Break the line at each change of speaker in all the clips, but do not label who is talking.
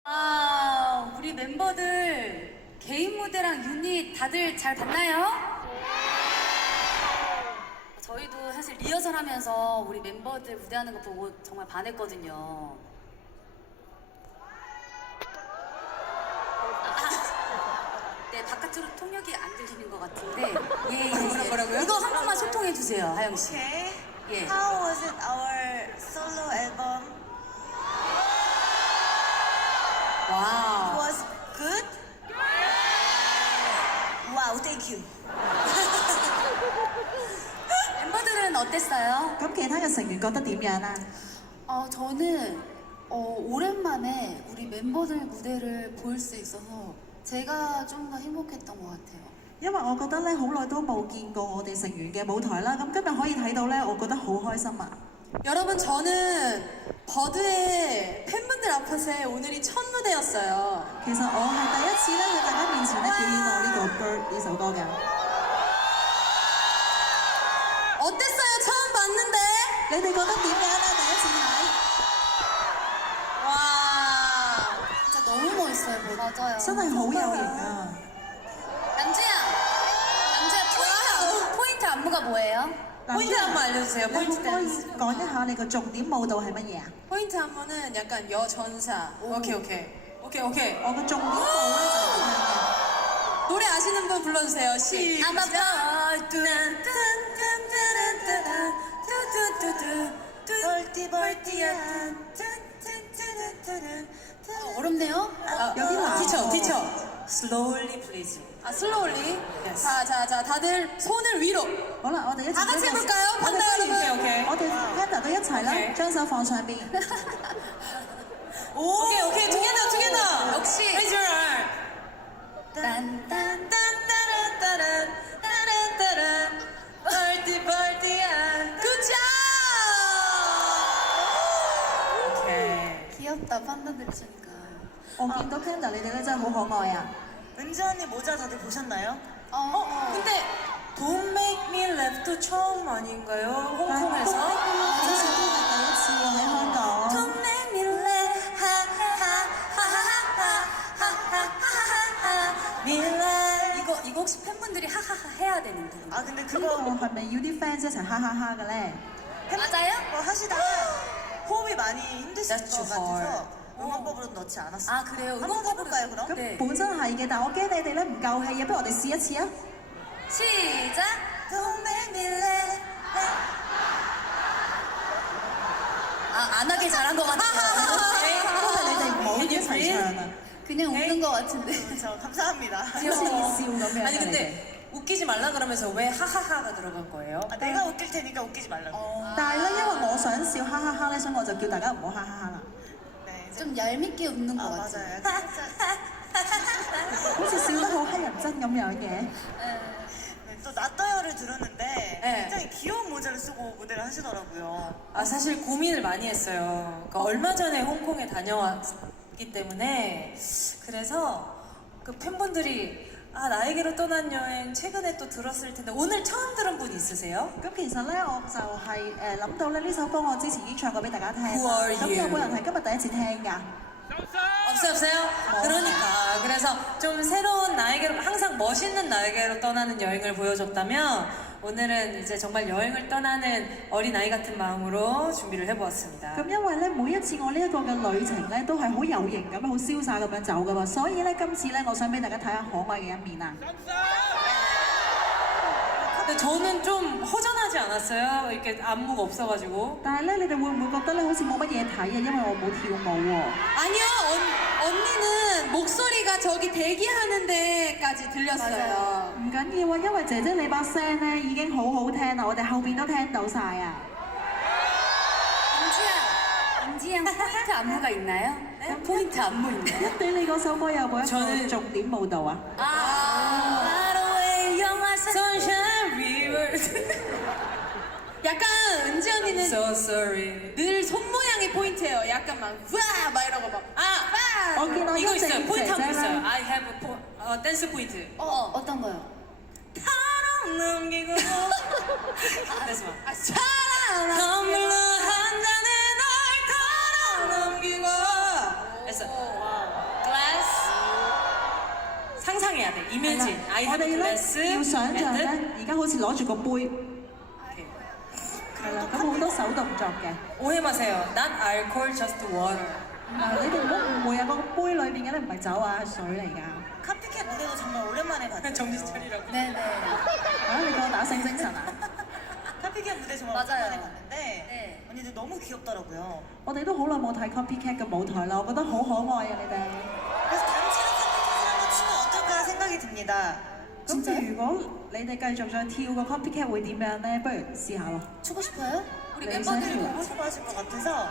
우리 멤버들 개인 무대랑 유닛 다들 잘 봤나요? 저희도 사실 리허설 하면서 우리 멤버들 무대하는 거 보고 정말 반했거든요. 네, 바깥으로 통역이 안 들리는 것 같은데. 예.
뭐라고요?
이거 한 번만 소통해주세요, 하영씨.
Okay.
예.
How was it our solo album?
와우.
Was good? Wow, thank you.
멤버들은 어땠어요?
咁其他嘅成員覺得點樣啊？
저는 오랜만에 우리 멤버들 무대를 볼 수 있어서 제가 좀 더 행복했던 것 같아요.
因為我覺得咧好耐都冇見過我哋成員嘅舞台啦，咁今日可以睇到咧，我覺得好開心啊！
여러분 저는 버드의 팬분들 앞에서 오늘이 첫 무대였어요.
其實我係第一次咧喺大家面前咧表演我呢個《Bird》呢首歌嘅。
어땠어요? 처음 봤는데?
你哋覺得點樣啊？第一次睇，
와.
진짜 너무 멋있어요, 버드. 맞아요.
真係好有型啊！
남주야, 포인트 안무가 뭐예요?
嗱
포인트 한번 알려주세요.
你可唔
포인트
可以
댄스.
講一下你個重點舞蹈係乜嘢啊？
포인트 안무는 약간 여전사. 오케이.
我嘅重點舞咧就係咁樣嘅。
노래 아시는 분 불러주세요.
I'm a
시작.
벌띠 벌띠야.
어렵네요?
여기 나.
티쳐. Slowly please. 슬로울리. 자, 다들 손을 위로.
好啦，我哋一齊
다 같이
一齊
해볼까요? 판다 여러분.
오케이.
我哋 Panda 都一齊啦，
오케이
將手放上邊。
오케이. together.
역시.
Raise your arm.
딴딴.
벌띠야. Good job. 오케이.
귀엽다, 판다들 있으니까.
我見到 Panda 你哋咧真係好可愛啊！
은지 언니 모자 다들 보셨나요?
근데 Don't Make Me Laugh 처음 아닌가요? 홍콩에서?
好似都係第一次喎喺香港。
Don't Make Me Laugh
이거 혹시 팬분들이 하하하 해야 되는 거예요?
아 근데
呢
그거
個係咪要啲 fans 一齊哈哈哈嘅咧？
맞아요?
하시다가 호흡이 많이 힘드실
That's
것
too hard.
같아서 응원법으로 넣지 않았어요.
아, 그래요?
한번 해볼까요 그럼?
咁
네
本身係嘅，但我驚你哋咧唔夠氣啊，不如我哋試一次啊！
시작!
Don't make me laugh.
안 하길 잘한 것 같아요.
因為你哋唔好一齊唱啊，
그냥 웃는 것 같은데.
저 감사합니다.
好似笑咁樣
아니
嘅你哋。
근데 웃기지 말라 그러면서 왜 하하하가 들어간 거예요?
아, 내가 웃길 테니까 웃기지 말라고.
但係咧，因為我想笑哈哈哈咧，所以我就叫大家唔好哈哈哈啦，
네, 이제-
좀 얄밉게 웃는 것
아
같아요.
맞아요. 약간 살짝-
好似笑得好乞人憎咁樣嘅。
네, 또 나떠요를 들었는데
네.
굉장히 귀여운 모자를 쓰고 무대를 하시더라고요.
아 사실 고민을 많이 했어요. 그러니까 얼마 전에 홍콩에 다녀왔기 때문에 그래서 그 팬분들이 나에게로 떠난 여행 최근에 또 들었을 텐데 오늘 처음 들은 분 있으세요?
咁其實咧，我就係諗到咧呢首歌我之前已經唱過俾大家聽啦。
Who are
咁
you？
有冇人係今日第一次聽㗎？
없어요? 그러니까 그래서 좀 새로운 나에게로 항상 멋있는 나에게로 떠나는 여행을 보여줬다면 오늘은 이제 정말 여행을 떠나는 어린아이 같은 마음으로 준비를 해보았습니다.
咁因為咧，每一次我呢一個嘅旅程咧，都係好有型咁樣、好瀟灑咁樣走噶嘛，所以咧今次咧，我想俾大家睇下可愛嘅一面啊！
근데 저는 좀 허전하지 않았어요? 이렇게 안무가 없어가지고.
但係咧，你哋會唔會覺得咧好似冇乜嘢睇啊？因為我冇跳舞喎。
아니요, 언니는 목소리가 저기 대기하는 데까지 들렸어요.
唔緊要啊，因為姐姐你把聲咧已經好好聽啦，我哋後邊都聽到晒啊！
임지양 포인트 안무가 있나요? 네? 포인트 안무 있나요?
一俾你嗰首歌有冇一
저는
個重點舞蹈啊？
바로의 영화
Sunshine River. 약간 은지 언니는 So sorry. 늘 손모양이 포인트예요. 약간 막 이러고 막
오케이,
이거
나
있어요.
현재
포인트 한거
제자랑-
있어요. I have a 댄스 포인트.
어떤 거요?
사랑 넘기고 그래서 막
사랑
선물로 한 잔에 널 털어 넘기고 그래서 돼.
係
Imagine.
啦
I
我
have a
哋
glass
咧要想像
and
咧，而家好似攞住個杯，
Okay.
係啦，咁好多手動作嘅。
오해 마세요. Not alcohol, just water.
你哋唔好誤會啊！個杯裏邊嘅咧唔係酒啊，係水嚟㗎。
카피캣 무대도 정말 오랜만에 봤어요.
정신 차리라고.
네네.
啊！你個打醒精神啊！
카피캣 무대 정말
맞아요.
오랜만에 봤는데
네.
언니들 너무 귀엽더라고요.
我哋都好耐冇睇 Copycat 嘅舞台啦，我覺得好可愛啊！你哋。
그래서 단체로 카피캣을 한번 추면 어떨까 생각이 듭니다.
咁如果你哋繼續再跳個 Copycat 會點樣咧？不如試下咯。
추고 싶어요? 우리
네,
멤버들이
선생님.
보고 싶어 하실 것 같아서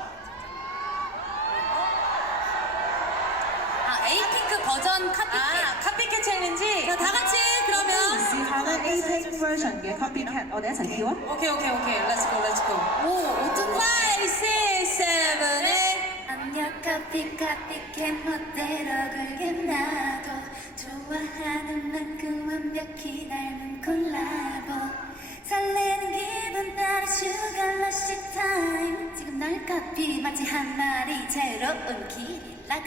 아 에이핑크 버전 카피캣.
아, 카피캣 챌린지.
자, 다 같이 그러면
試下咧 A-Pink version 嘅 Copycat，我哋一齊跳啊！
오케이, 오케이, 오케이. Let's go, let's go.
오 어쩐
5, 6, 7, 8.
안녕 카피캣 멋대로 굴게 나도 좋아하는 만큼 완벽히 닮은 콜라보 설레는 기분 따라 슈가러쉬 타임 지금 널 카피 마치 한 마리 새로운 길이 나가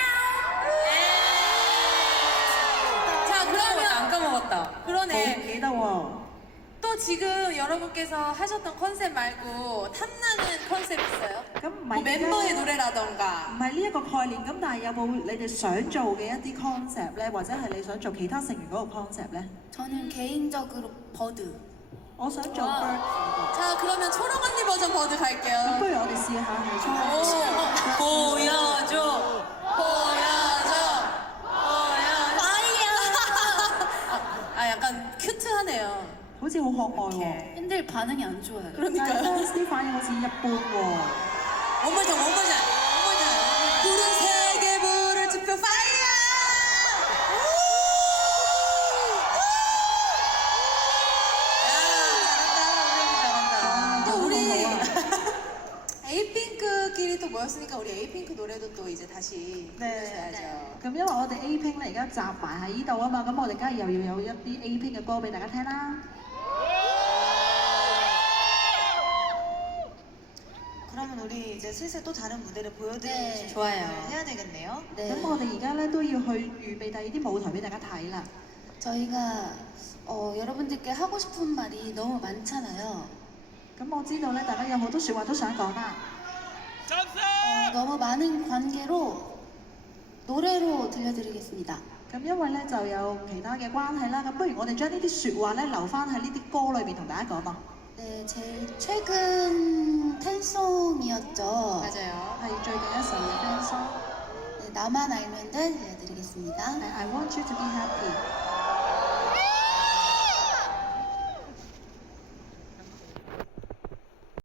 자 그러면
안 까먹었다.
好
그러네.
記得喎。
또 지금 여러분께서 하셨던 컨셉 말고 탐나는 컨셉 있어요?
咁唔
뭐
係
멤버의
唔
노래라던가.
係呢一個概念，咁但係有冇你哋想做嘅一啲 concept 咧，或者係你想做其他成員嗰個 concept 咧？
저는 개인적으로 버드.
我想做 bird 嗰
자 그러면 초롱 언니 버전 버드
個，咁
갈게요.
不如我哋試下係初
보여줘. 보여줘. 보여줘.
아 약간 큐트하네요.
好似好可愛喎。
팬들 반응이 안 좋아요.
但係 fans 啲反應好似一般喎。
One more time, one more time. One more time.
푸른 세계 불을 지펴 파이어!
아,
또
너무
우리
좋아.
에이핑크끼리 또 모였으니까 우리 에이핑크 노래도 또 이제 다시
네.
불러줘야죠.
咁因為我哋 A-Pink 咧而家集埋喺呢度啊嘛，咁我哋梗係又要有一啲 A-Pink 嘅歌俾大家聽啦。
그러면 우리 이제 슬슬 또 다른 무대를 보여드릴
네,
준비를
좋아요.
해야 되겠네요.
咁
네.
我哋而家咧都要去預備第二啲舞台俾大家睇啦。
저희가 여러분들께 하고 싶은 말이 너무 많잖아요.
咁我知道咧，大家有好多説話都想講啦。
너무 많은 관계로 노래로 들려드리겠습니다.
咁因為咧就有其他嘅關係啦，咁不如我哋將呢啲説話咧留翻喺呢啲歌裏邊同大家講咯。
네, 제일 최근 팬송이었죠.
맞아요.
係最近一首嘅 fan song，
네, 나만 알면 돼 들려드리겠습니다.
係 I Want You To Be Happy。